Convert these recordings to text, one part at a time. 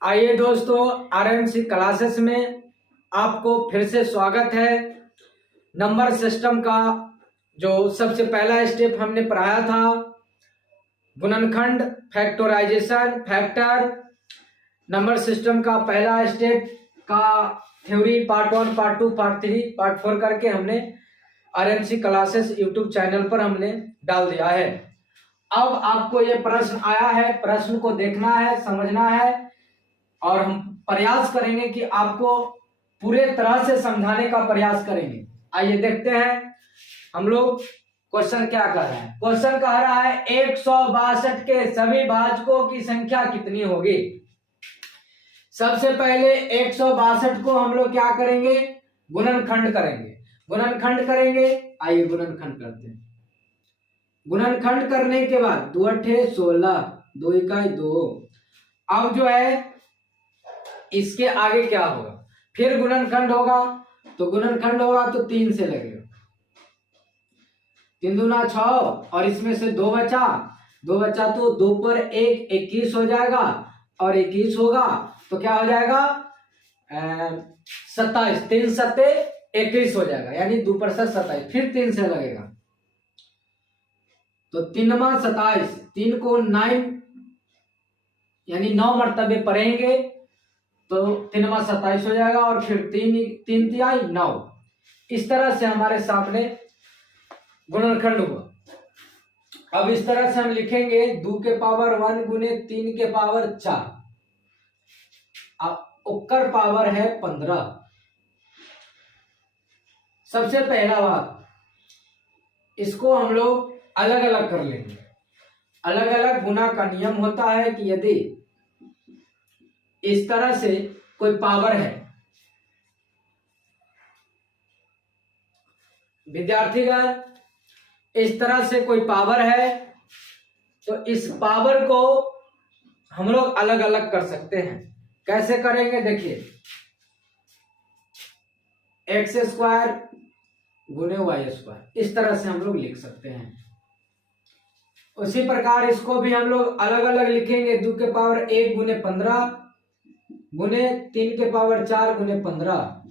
आइए दोस्तों, RMC classes में आपको फिर से स्वागत है। नंबर सिस्टम का जो सबसे पहला स्टेप हमने पढ़ाया था, गुणनखंड, फैक्टराइजेशन, फैक्टर, नंबर सिस्टम का पहला स्टेप का theory part 1, part 2, part 3, part 4 करके हमने आरएमसी क्लासेस यूट्यूब चैनल पर हमने डाल दिया है। अब आपको ये प्रश्न आया है, प्रश्न को देखना है, समझना है और हम प्रयास करेंगे कि आपको पूरे तरह से समझाने का प्रयास करेंगे। आइए देखते हैं हम लोग क्वेश्चन क्या कर रहा है। क्वेश्चन कह रहा है 162 के सभी भाजकों की संख्या कितनी होगी। सबसे पहले 162 को हम लोग क्या करेंगे, गुणनखंड करेंगे। गुणनखंड करेंगे, आइए गुणनखंड करते हैं। गुणनखंड करने के बाद 2 अट्ठे 16, 2 इकाई 2। अब जो है इसके आगे क्या होगा, फिर गुणनखंड होगा, तो गुणनखंड होगा तो 3 से लगेगा, 3 दूना 6 और इसमें से 2 बचा, 2 बचा तो 2 पर 1 21 हो जाएगा और 21 होगा तो क्या हो जाएगा 27, 3 सत्ते 21 हो जाएगा, यानी 2 पर 27, फिर 3 से लगेगा तो 3 मा 27, 3 को 9 यानी 9 मर्तबे पढ़ेंगे तो 3 मा 27 हो जाएगा और फिर 3 तिहाई 9। इस तरह से हमारे सामने गुणनखंड हुआ। अब इस तरह से हम लिखेंगे 2 के पावर 1 गुने 3 के पावर 4, अब उक्कर पावर है 15। सबसे पहला बात, इसको हम लोग अलग अलग कर लेंगे। अलग अलग गुना का नियम होता है कि यदि इस तरह से कोई पावर है, विद्यार्थीगण इस तरह से कोई पावर है तो इस पावर को हम लोग अलग अलग कर सकते हैं। कैसे करेंगे देखिए, एक्स स्क्वायर गुने वाई स्क्वायर, इस तरह से हम लोग लिख सकते हैं। उसी प्रकार इसको भी हम लोग अलग अलग लिखेंगे। 2 के पावर 1 गुने 15 गुने 3 के पावर 4 गुने 15,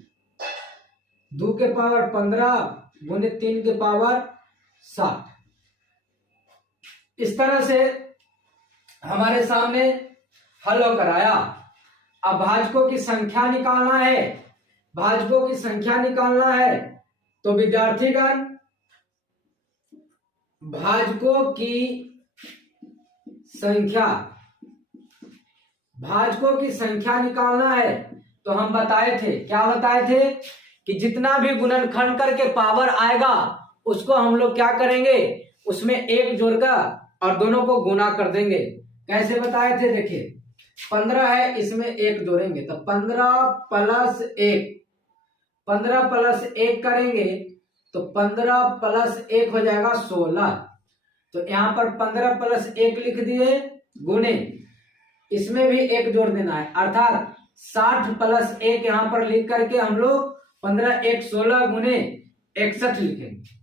2 के पावर 15 गुने 3 के पावर 7। इस तरह से हमारे सामने हल होकर आया। अब भाजकों की संख्या निकालना है। भाजकों की संख्या निकालना है तो विद्यार्थीगण भाजकों की संख्या, भाजकों की संख्या निकालना है तो हम बताए थे, क्या बताए थे कि जितना भी गुणनखंड करके पावर आएगा उसको हम लोग क्या करेंगे, उसमें 1 जोड़कर और दोनों को गुना कर देंगे। कैसे बताए थे देखिए, 15 है, इसमें 1 जोड़ेंगे तो 15 प्लस 1, 15 प्लस 1 करेंगे तो 15 प्लस 1 हो जाएगा 16। तो यहां पर 15 प्लस 1 लिख दिए गुने, इसमें भी 1 जोड़ देना है, अर्थात 60 प्लस 1 यहां पर लिख करके हम लोग 15 1 16 गुने 61 लिखेंगे।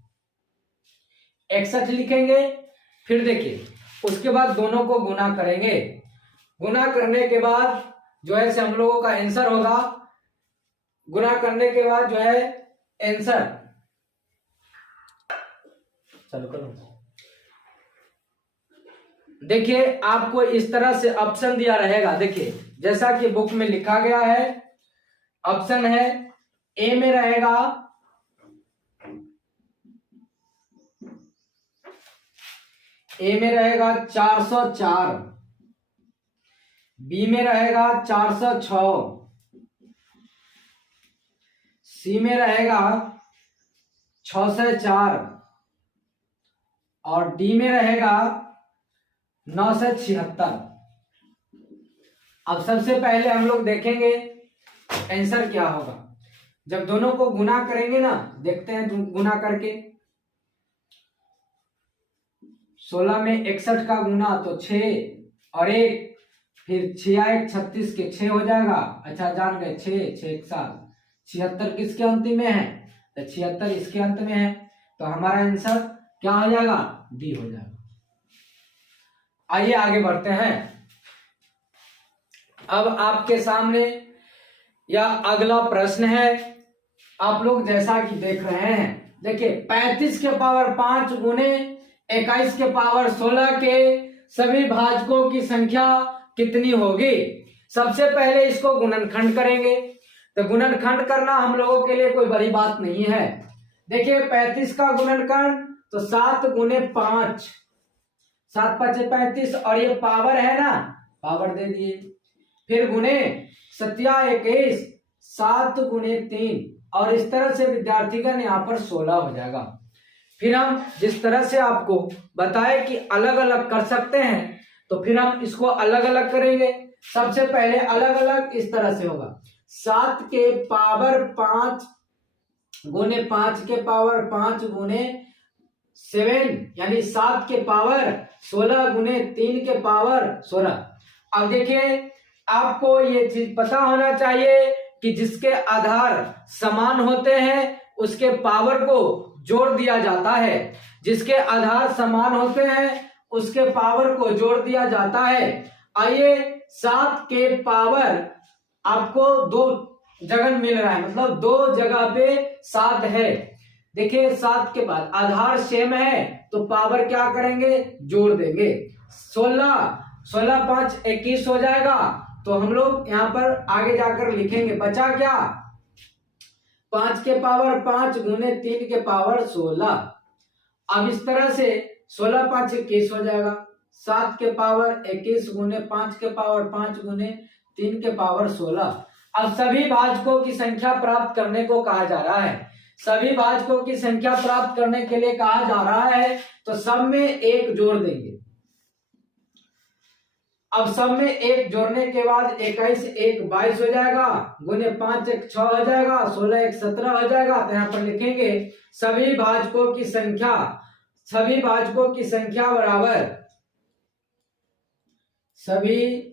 61 लिखेंगे। फिर देखिए उसके बाद दोनों को गुना करेंगे। गुना करने के बाद जो है से हम लोगों का आंसर होगा, गुना करने के बाद जो है आंसर, चलो करो देखिए आपको इस तरह से ऑप्शन दिया रहेगा। देखिए जैसा कि बुक में लिखा गया है, ऑप्शन है ए में रहेगा ए में रहेगा 404, बी में रहेगा 406, सी में रहेगा 6 से 4 और डी में रहेगा 9 से 76। अब सबसे पहले हम लोग देखेंगे आंसर क्या होगा। जब दोनों को गुना करेंगे ना, देखते हैं गुना करके। 16 में 61 का गुना तो 6 और 1, फिर 6 1 36 के 6 हो जाएगा। अच्छा जान गए, 6 6 1 7, 76 किसके अंत में है तो 76 इसके अंत में है, तो हमारा आंसर क्या हो जाएगा, डी हो जाएगा। आइए आगे बढ़ते हैं। अब आपके सामने यह अगला प्रश्न है। आप लोग जैसा कि देख रहे हैं, देखिए 35 के पावर 5 गुने 21 के पावर 16 के सभी भाजकों की संख्या कितनी होगी। सबसे पहले इसको गुणनखंड करेंगे। तो गुणनखंड करना हम लोगों के लिए कोई बड़ी बात नहीं है। देखिए 35 का गुणनखंड तो 7 गुने 5, 7 5 35, और ये पावर है ना, पावर दे दिए। फिर गुने 7 21, 7 गुने 3, और इस तरह से विद्यार्थीगण यहाँ पर 16 हो जाएगा। फिर हम जिस तरह से आपको बताए कि अलग अलग कर सकते हैं, तो फिर हम इसको अलग अलग करेंगे। सबसे पहले अलग अलग इस तरह से होगा, 7 के पावर 5 गुने 5 के पावर 5 गुने 7, यानी 7 के पावर 16 गुने 3 के पावर 16। अब देखिए आपको ये चीज पता होना चाहिए कि जिसके आधार समान होते हैं उसके पावर को जोड़ दिया जाता है। जिसके आधार समान होते हैं उसके पावर को जोड़ दिया जाता है। आइए 7 के पावर आपको 2 जगह मिल रहा है, मतलब 2 जगह पे 7 है। देखिए 7 के बाद आधार सेम है तो पावर क्या करेंगे, जोड़ देंगे। 16 16 5 21 हो जाएगा। तो हम लोग यहाँ पर आगे जाकर लिखेंगे, बचा क्या, 5 के पावर 5 गुने 3 के पावर 16। अब इस तरह से 16 5 21 हो जाएगा। 7 के पावर 21 गुने 5 के पावर 5 गुने 3 के पावर 16। अब सभी भाजकों की संख्या प्राप्त करने को कहा जा रहा है। सभी भाजकों की संख्या प्राप्त करने के लिए कहा जा रहा है, तो सब में 1 जोड़ देंगे। अब सब में 1 जोड़ने के बाद 21 1 22 हो जाएगा, गुने 5 1 6 हो जाएगा, 16 1 17 हो जाएगा। तो यहाँ पर लिखेंगे सभी भाजकों की संख्या, सभी भाजकों की संख्या बराबर, सभी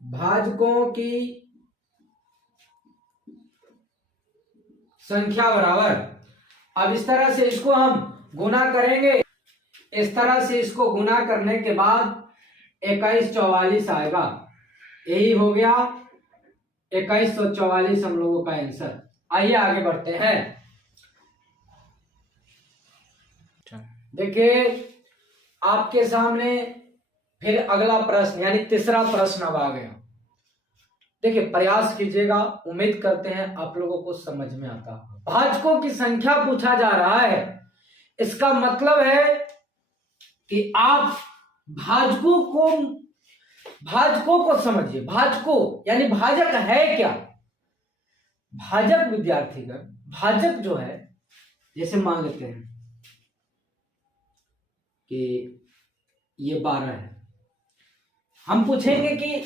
भाजकों की संख्या बराबर। अब इस तरह से इसको हम गुना करेंगे। इस तरह से इसको गुना करने के बाद 21 44 आएगा। यही हो गया 2144 हम लोगों का आंसर। आइए आगे बढ़ते हैं। देखिए आपके सामने फिर अगला प्रश्न यानी तीसरा प्रश्न अब आ गया। देखिए प्रयास कीजिएगा, उम्मीद करते हैं आप लोगों को समझ में आता है। भाजकों की संख्या पूछा जा रहा है, इसका मतलब है कि आप भाजकों को समझिए। भाजकों यानी भाजक है क्या, भाजक विद्यार्थीगण, भाजक जो है, जैसे मान लेते हैं कि ये 12 है। हम पूछेंगे कि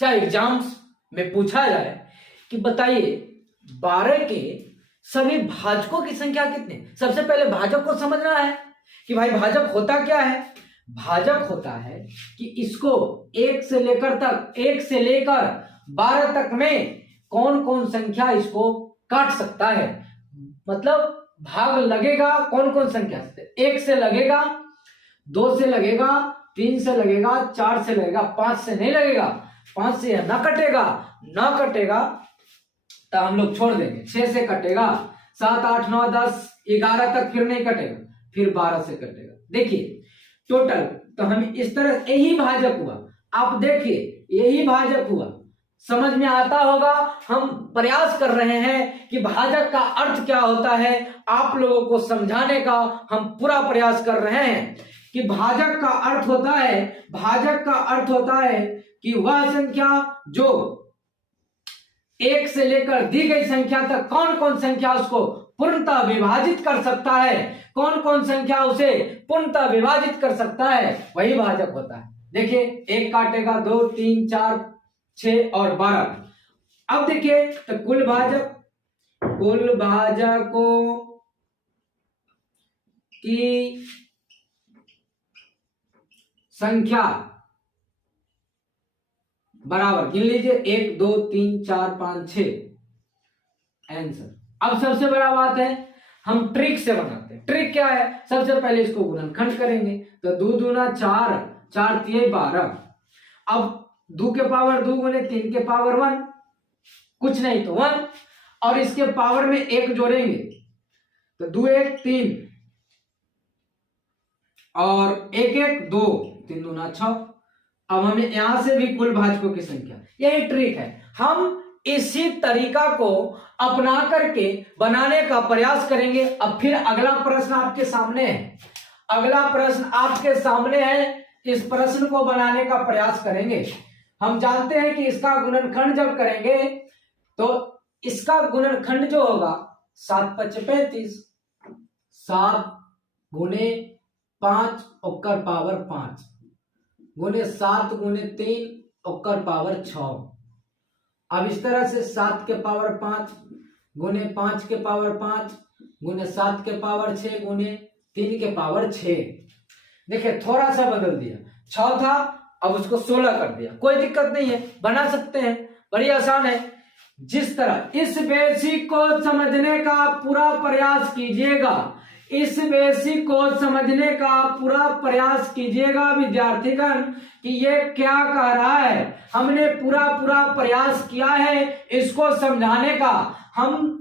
चाहे एग्जाम्स में पूछा जाए कि बताइए 12 के सभी भाजकों की संख्या कितनी। सबसे पहले भाजक को समझना है कि भाई भाजक होता क्या है। भाजक होता है कि इसको 1 से लेकर 12 तक में कौन कौन संख्या इसको काट सकता है, मतलब भाग लगेगा कौन कौन संख्या से। 1 से लगेगा, 2 से लगेगा, 3 से लगेगा, 4 से लगेगा, 5 से नहीं लगेगा। 5 से ना कटेगा तो हम लोग छोड़ देंगे। 6 से कटेगा, 7 8 9 10 11 तक फिर नहीं कटेगा, फिर 12 से कटेगा। देखिए टोटल, तो हम इस तरह, यही भाजक हुआ। आप देखिए यही भाजक हुआ, समझ में आता होगा। हम प्रयास कर रहे हैं कि भाजक का अर्थ क्या होता है, आप लोगों को समझाने का हम पूरा प्रयास कर रहे हैं कि भाजक का अर्थ होता है, भाजक का अर्थ होता है कि वह संख्या जो 1 से लेकर दी गई संख्या तक कौन कौन संख्या उसको पूर्णतः विभाजित कर सकता है, कौन कौन संख्या उसे पूर्णतः विभाजित कर सकता है, वही भाजक होता है। देखिए 1 काटेगा, 2 3 4 6 और 12। अब देखिए तो कुल भाजकों की संख्या बराबर, गिन लीजिए 1 2 3 4 5 6 आंसर। अब सबसे बड़ा बात है, हम ट्रिक से बनाते हैं। ट्रिक क्या है, सबसे पहले इसको गुणनखंड करेंगे तो 2 दूना 4, 4 तिये 12। अब 2 के पावर 2 गुने 3 के पावर 1, कुछ नहीं तो 1, और इसके पावर में 1 जोड़ेंगे तो 2 1 3 और 1 1 2, 3 दूना 6। अब हमें यहां से भी कुल भाजकों की संख्या, यही ट्रिक है। हम इसी तरीका को अपना करके बनाने का प्रयास करेंगे। अब फिर अगला प्रश्न आपके सामने है, अगला प्रश्न आपके सामने है, इस प्रश्न को बनाने का प्रयास करेंगे। हम जानते हैं कि इसका गुणनखंड जब करेंगे तो इसका गुणनखंड जो होगा 7 5 35, 7 गुने 5 ओकर पावर 5 गुने 7 गुने 3 ओकर पावर 6। अब इस तरह से 7 के पावर 5 गुने 5 के पावर 5 गुने 7 के पावर 6 गुने 3 के पावर 6। देखिए थोड़ा सा बदल दिया, 6 था अब उसको 16 कर दिया, कोई दिक्कत नहीं है, बना सकते हैं, बड़ी आसान है। जिस तरह इस बेसिक को समझने का पूरा प्रयास कीजिएगा, इस बेसिक को समझने का पूरा प्रयास कीजिएगा विद्यार्थीगण कि ये क्या कह रहा है। हमने पूरा प्रयास किया है इसको समझाने का। हम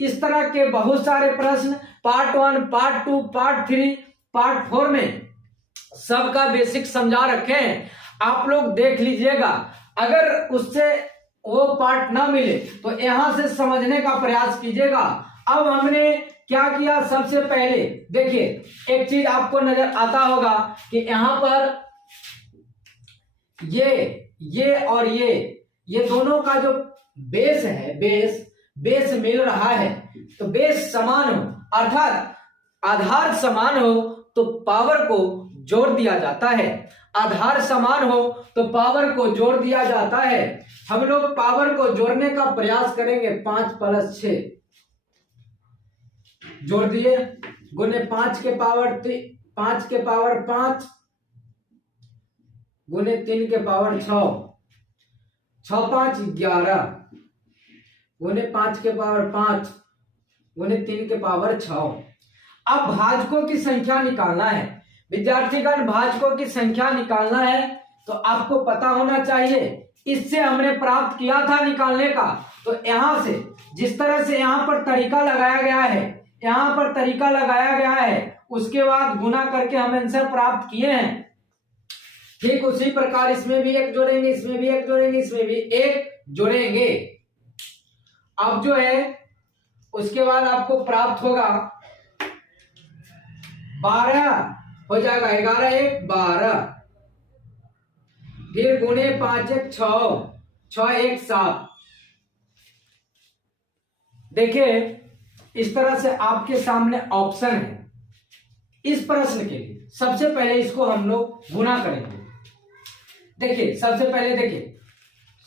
इस तरह के बहुत सारे प्रश्न पार्ट 1 पार्ट 2 पार्ट 3 पार्ट 4 में सबका बेसिक समझा रखे हैं, आप लोग देख लीजिएगा। अगर उससे वो पार्ट ना मिले तो यहां से समझने का प्रयास कीजिएगा। अब हमने क्या किया, सबसे पहले देखिए एक चीज आपको नजर आता होगा कि यहां पर ये और ये दोनों का जो बेस है, बेस मिल रहा है, तो बेस समान हो अर्थात आधार समान हो तो पावर को जोड़ दिया जाता है। आधार समान हो तो पावर को जोड़ दिया जाता है। हम लोग पावर को जोड़ने का प्रयास करेंगे। 5 + 6 जोड़ दिए गुने 5 के पावर 5 गुने 3 के पावर 6, 6 5 11 गुने 5 के पावर 5 गुने 3 के पावर 6। अब भाजकों की संख्या निकालना है विद्यार्थीगण, भाजकों की संख्या निकालना है तो आपको पता होना चाहिए, इससे हमने प्राप्त किया था निकालने का। तो यहां से जिस तरह से यहां पर तरीका लगाया गया है, उसके बाद गुना करके हम आंसर प्राप्त किए हैं। ठीक उसी प्रकार इसमें भी 1 जोड़ेंगे, इसमें भी 1 जोड़ेंगे, इसमें भी 1 जोड़ेंगे। अब जो है उसके बाद आपको प्राप्त होगा 12 हो जाएगा, 11 1 12, फिर गुने 5 1 6, 6 1 7। देखिए इस तरह से आपके सामने ऑप्शन है इस प्रश्न के लिए। सबसे पहले इसको हम लोग गुना करेंगे। देखिए सबसे पहले देखिए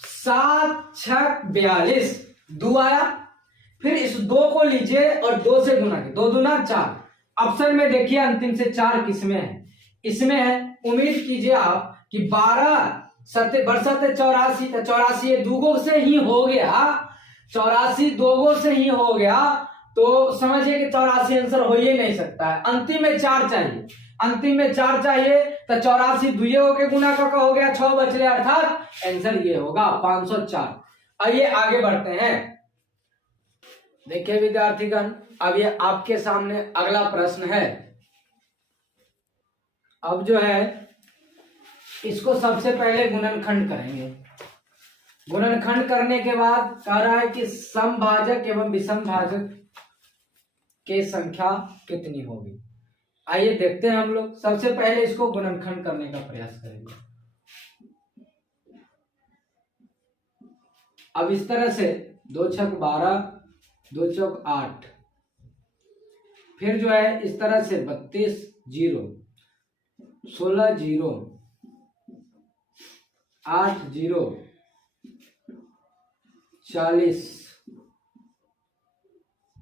7 6 42 2 आया, फिर इस 2 को लीजिए और 2 से गुना कीजिए, 2 दूना 4। ऑप्शन में देखिए अंतिम से 4 किसमें है, इसमें है। उम्मीद कीजिए आप कि 12 7 × 84, 84 ये 2 से ही हो गया, 84 2 से ही हो गया, तो समझिए कि 84 आंसर हो ही नहीं सकता है। अंतिम में 4 चाहिए, अंतिम में 4 चाहिए तो 84 2 के गुना का हो गया, 6 बच गया, अर्थात आंसर ये होगा 504। आइए आगे बढ़ते हैं। देखिए विद्यार्थीगण अब ये आपके सामने अगला प्रश्न है। अब जो है इसको सबसे पहले गुणनखंड करेंगे। गुणनखंड करने के बाद कह रहा है कि समभाजक एवं विषम भाजक की संख्या कितनी होगी। आइए देखते हैं हम लोग। सबसे पहले इसको गुणनखंड करने का प्रयास करेंगे। अब इस तरह से 2 छक 12, 2 चौक 8, फिर जो है इस तरह से 32 0, 16 0, 8 0, 40,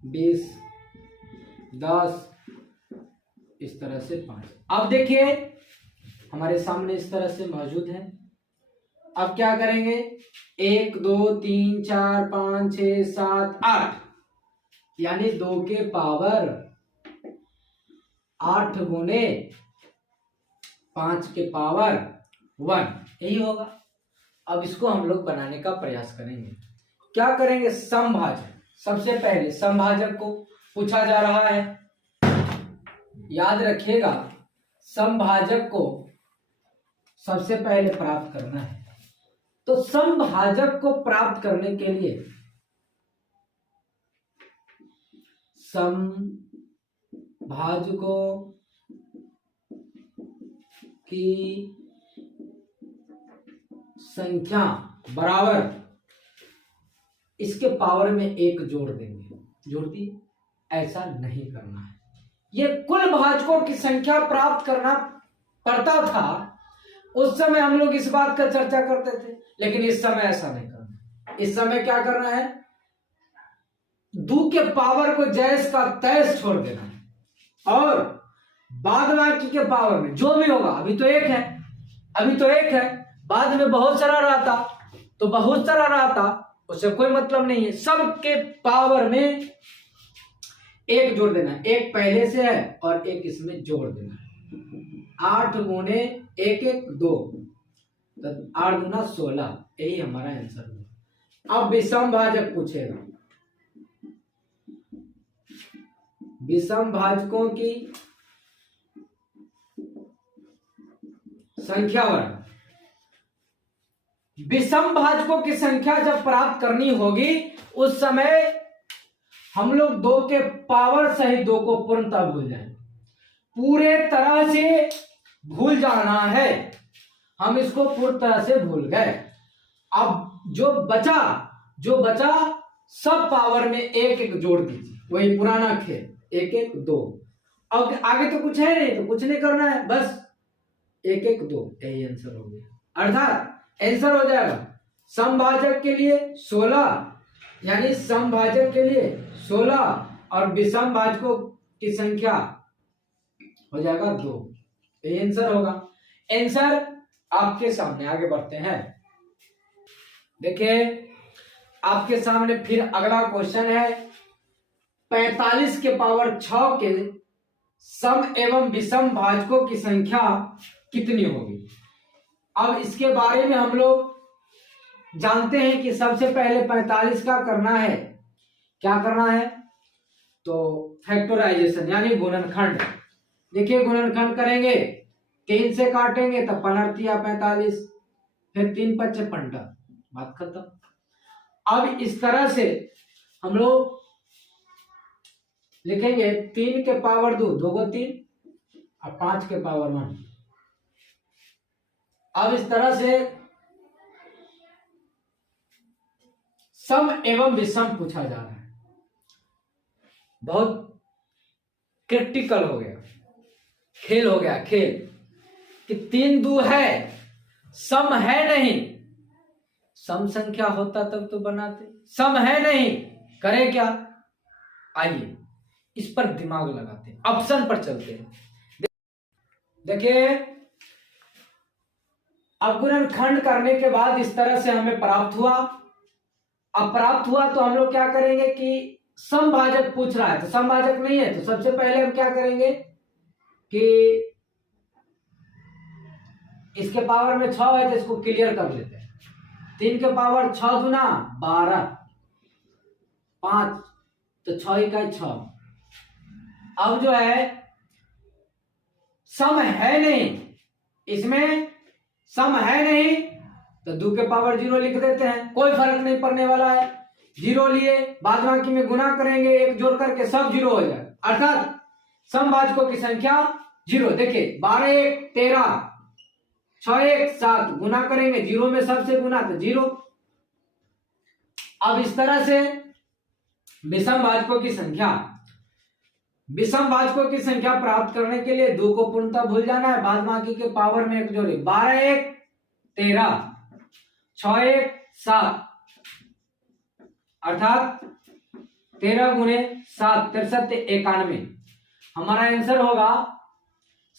20, 10, इस तरह से 5। अब देखिए हमारे सामने इस तरह से मौजूद है। अब क्या करेंगे, 1 2 3 4 5 6 7 8, यानी 2 के पावर 8 गुने 5 के पावर 1। यही होगा। अब इसको हम लोग बनाने का प्रयास करेंगे। क्या करेंगे? समभाजक। सबसे पहले समभाजक को पूछा जा रहा है, याद रखिएगा समभाजक को सबसे पहले प्राप्त करना है। तो समभाजक को प्राप्त करने के लिए समभाजकों की संख्या बराबर इसके पावर में 1 जोड़ देंगे। जोड़ दी? ऐसा नहीं करना है। ये कुल भाजकों की संख्या प्राप्त करना पड़ता था, उस समय हम लोग इस बात का चर्चा करते थे, लेकिन इस समय ऐसा नहीं करना। इस समय क्या करना है? 2 के पावर को जैस का तैस छोड़ देना है और बाद बाकी के पावर में जो भी होगा, अभी तो 1 है, अभी तो 1 है, बाद में बहुत सारा रहता तो बहुत सारा रहता, उससे कोई मतलब नहीं है। सबके पावर में 1 जोड़ देना है। 1 पहले से है और 1 इसमें जोड़ देना है। 8 गुने 1 1 2, 8 गुना 16, यही हमारा आंसर होगा। अब विषम भाजक पूछेगा, विषम भाजकों की संख्या वर्ग। विषम भाजकों की संख्या जब प्राप्त करनी होगी उस समय हम लोग 2 के पावर सहित 2 को पूर्णतः भूल जाएंगे। पूरे तरह से भूल जाना है। हम इसको पूरी तरह से भूल गए। अब जो बचा सब पावर में 1 1 जोड़ दीजिए, वही पुराना खेल, 1 1 2। अब आगे तो कुछ है नहीं, तो कुछ नहीं करना है, बस 1 1 2, यही आंसर हो गया। अर्थात आंसर हो जाएगा समभाजक के लिए 16, यानी समभाजक के लिए 16 और विषम भाजकों की संख्या हो जाएगा 2, यही आंसर होगा। आंसर आपके सामने, आगे बढ़ते हैं। देखिए आपके सामने फिर अगला क्वेश्चन है, 45 के पावर 6 के सम एवं विषम भाजकों की संख्या कितनी होगी? अब इसके बारे में हम लोग जानते हैं कि सबसे पहले 45 का करना है, क्या करना है? तो फैक्टराइजेशन यानी गुणनखंड। देखिए गुणनखंड करेंगे, 3 से काटेंगे तो 45, फिर 3 5 15, बात खत्म। अब इस तरह से हम लोग लिखेंगे 3 के पावर 2, 2 को 3 और 5 के पावर 1। अब इस तरह से सम एवं विषम पूछा जा रहा है। बहुत क्रिटिकल हो गया, खेल हो गया, खेल कि 3 2 है, सम है नहीं। सम संख्या होता तब तो बनाते, सम है नहीं, करें क्या? आइए इस पर दिमाग लगाते हैं, ऑप्शन पर चलते हैं। देखिए अब गुणनखंड करने के बाद इस तरह से हमें प्राप्त हुआ। अब प्राप्त हुआ तो हम लोग क्या करेंगे कि समभाजक पूछ रहा है, तो समभाजक नहीं है तो सबसे पहले हम क्या करेंगे कि इसके पावर में 6 है तो इसको क्लियर कर लेते हैं। 3 के पावर 6 गुना 12, 5 तो 6 इकाई 6। अब जो है सम है नहीं, इसमें सम है नहीं तो 2 के पावर 0 लिख देते हैं, कोई फर्क नहीं पड़ने वाला है। 0 लिए बाद बाकी में गुना करेंगे, 1 जोड़ करके सब 0 हो जाए, अर्थात समभाजकों की संख्या 0। देखिए 12 1 13, 6 1 7, गुना करेंगे 0 में सबसे गुना तो 0। अब इस तरह से विषम भाजकों की संख्या प्राप्त करने के लिए 2 को पूर्णतः भूल जाना है, बाद बाकी के पावर में 1 जोड़े। 12 1 13, 6 1 7, अर्थात 13 गुने 7 63 91। हमारा आंसर होगा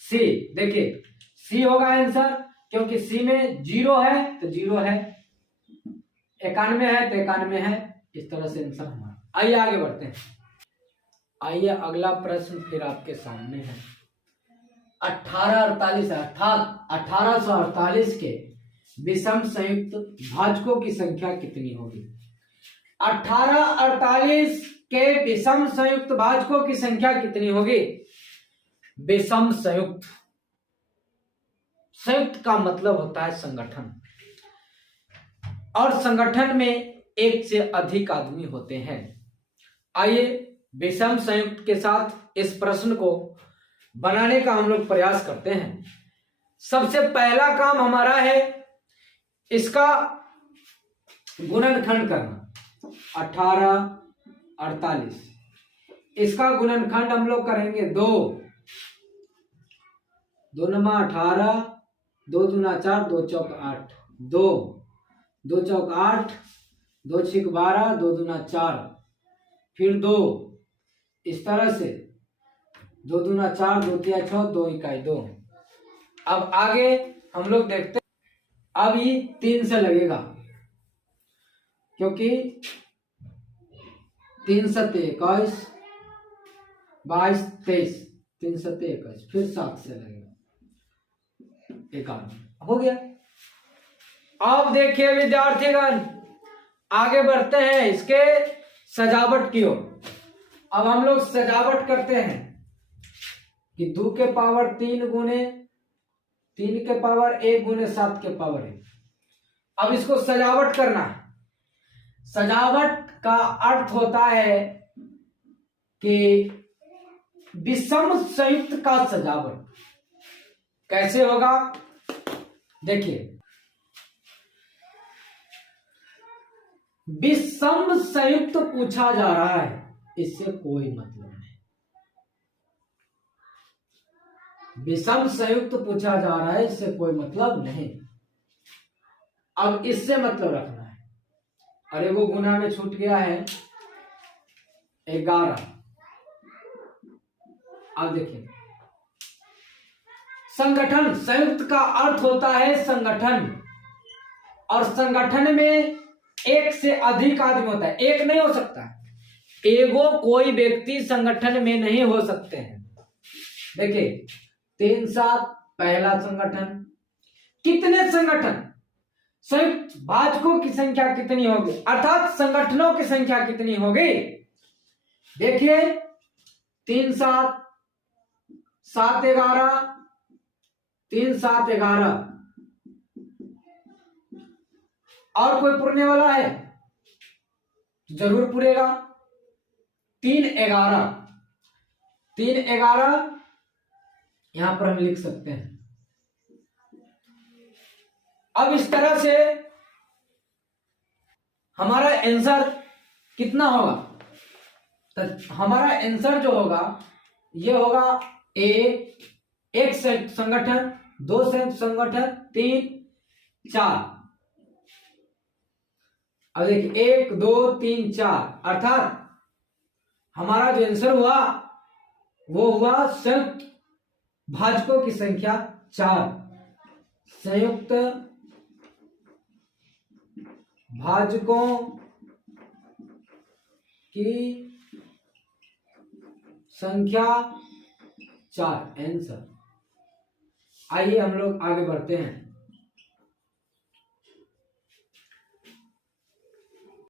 सी। देखिए सी होगा आंसर, क्योंकि सी में 0 है तो 0 है, 91 है तो 91 है। इस तरह से आंसर हमारा। आइए आगे बढ़ते हैं। आइए अगला प्रश्न फिर आपके सामने है। 1848 अर्थात 1848 के विषम संयुक्त भाजकों की संख्या कितनी होगी? 1848 के विषम संयुक्त भाजकों की संख्या कितनी होगी? विषम संयुक्त, संयुक्त का मतलब होता है संगठन, और संगठन में एक से अधिक आदमी होते हैं। आइए विषम संयुक्त के साथ इस प्रश्न को बनाने का हम लोग प्रयास करते हैं। सबसे पहला काम हमारा है इसका गुणनखंड करना। 1848 इसका गुणनखंड हम लोग करेंगे 2, 2 नमा 18, 2 दूना 4, 2 चौक 8, 2 2 चौक 8, 2 छिक 12, 2 दूना 4, फिर 2, इस तरह से 2 दूना 4, 2 तिया 6, 2 इकाई 2। अब आगे हम लोग देखते हैं। अब ये 3 से लगेगा, क्योंकि 3 7 21, 22 23, 3 7 21, फिर 7 से लगेगा 51, हो गया। अब देखिए विद्यार्थीगण, आगे बढ़ते हैं इसके सजावट की ओर। अब हम लोग सजावट करते हैं कि 2 के पावर 3 गुने 3 के पावर 1 गुने 7 के पावर 1। अब इसको सजावट करना है। सजावट का अर्थ होता है कि विषम संयुक्त का सजावट कैसे होगा? देखिए, विषम संयुक्त पूछा जा रहा है, इससे कोई मतलब नहीं। विषम संयुक्त पूछा जा रहा है, इससे कोई मतलब नहीं। अब इससे मतलब रखना है। अरे वो गुना में छूट गया है 11। अब देखिए, संगठन, संयुक्त का अर्थ होता है संगठन, और संगठन में एक से अधिक आदमी होता है, एक नहीं हो सकता है। एगो कोई व्यक्ति संगठन में नहीं हो सकते हैं। देखिए 3 7 पहला संगठन। कितने संगठन? संयुक्त भाजकों की संख्या कितनी होगी, अर्थात संगठनों की संख्या कितनी होगी? देखिए 3 7 7 11, 3 7 11, और कोई पुरने वाला है? जरूर पुरेगा। 3 11, 3 11 यहां पर हम लिख सकते हैं। अब इस तरह से हमारा आंसर कितना होगा? तो हमारा आंसर जो होगा ये होगा एक संगठन, 2 संगठन, 3 4। अब देखिए 1 2 3 4, अर्थात हमारा जो आंसर हुआ वो हुआ संयुक्त भाजकों की संख्या 4। संयुक्त भाजकों की संख्या 4 आंसर। आइए हम लोग आगे बढ़ते हैं।